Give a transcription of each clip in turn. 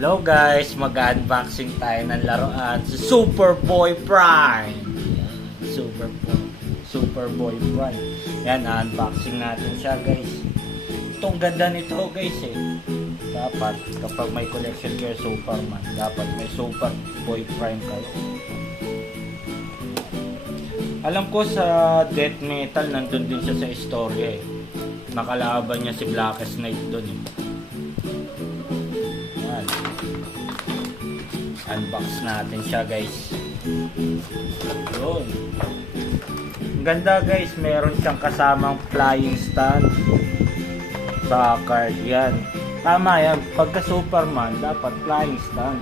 Hello guys, mag-unboxing tayo ng laruan si Superboy Prime. Superboy Prime. Yan, unboxing natin siya guys. Itong ganda nito guys eh. Dapat kapag may collection kayo Superman, dapat may Superboy Prime kayo. Alam ko sa Death Metal nandun din siya sa istorya eh. Nakalaban niya si Blackest Night doon eh. Yan. Unbox natin siya guys. Yun. Ang ganda guys, meron siyang kasamang flying stand sa card. Yan. Tama yan. Pagka Superman, dapat flying stand.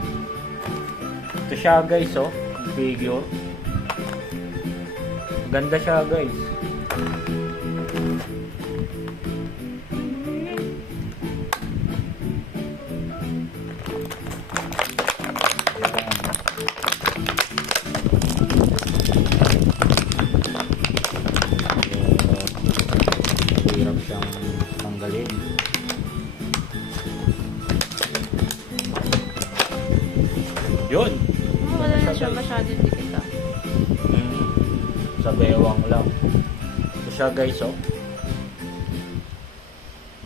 Ito siya guys oh. Figure. Ganda siya guys. Hirap siyang tanggalin. Yun. Wala na siya masyadong dikit ah. Sa bewang lang. Ito siya guys oh.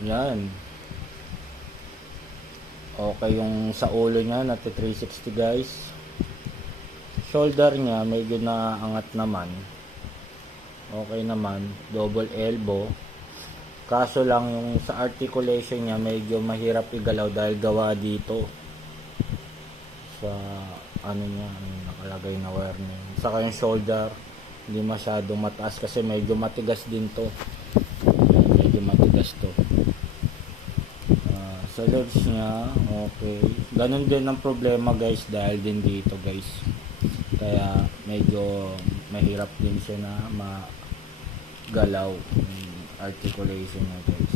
Yan. Okay yung sa ulo niya nati 360 guys. Shoulder niya medyo naangat naman. Okay naman, double elbow. Kaso lang yung sa articulation niya medyo mahirap igalaw dahil gawa dito sa ano niya, nakalagay na wire niya. Saka yung shoulder hindi masyadong mataas kasi medyo matigas din to. Medyo matigas to. Sa legs niya, okay. Ganun din ang problema guys dahil din dito guys. Kaya medyo mahirap din siya na magalaw articulation niya guys.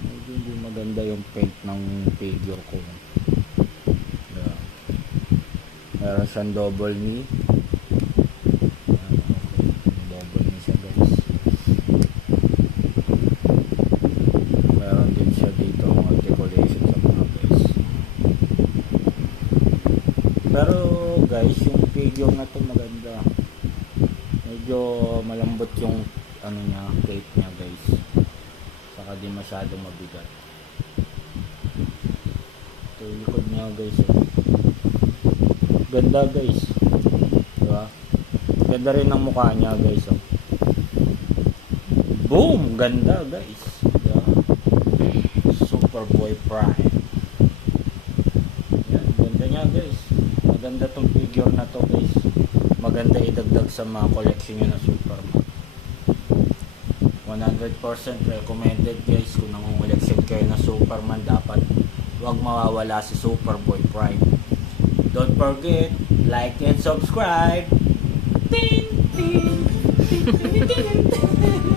Medyo hindi maganda yung paint ng figure ko. Yeah. Meron siyang double knee. Double knee siya guys. Meron din siya dito articulation sa mga guys. Pero guys, yung figure na to maganda. Medyo malambot yung ano niya, tape niya guys. Saka di masyadong mabigat. Ito yung likod niya guys. Ganda guys. Diba? Ganda rin ang mukha niya guys. Boom! Ganda guys. Diba? Superboy Prime. Yan, ganda niya guys. Maganda tong figure na to guys. Maganda idagdag sa mga collection nyo na Superman. 100% recommended guys. Kung nangungoleksyon kayo na Superman, dapat huwag mawawala si Superboy Prime. Don't forget, like and subscribe. Ting, ting, ting, ting, ting, ting.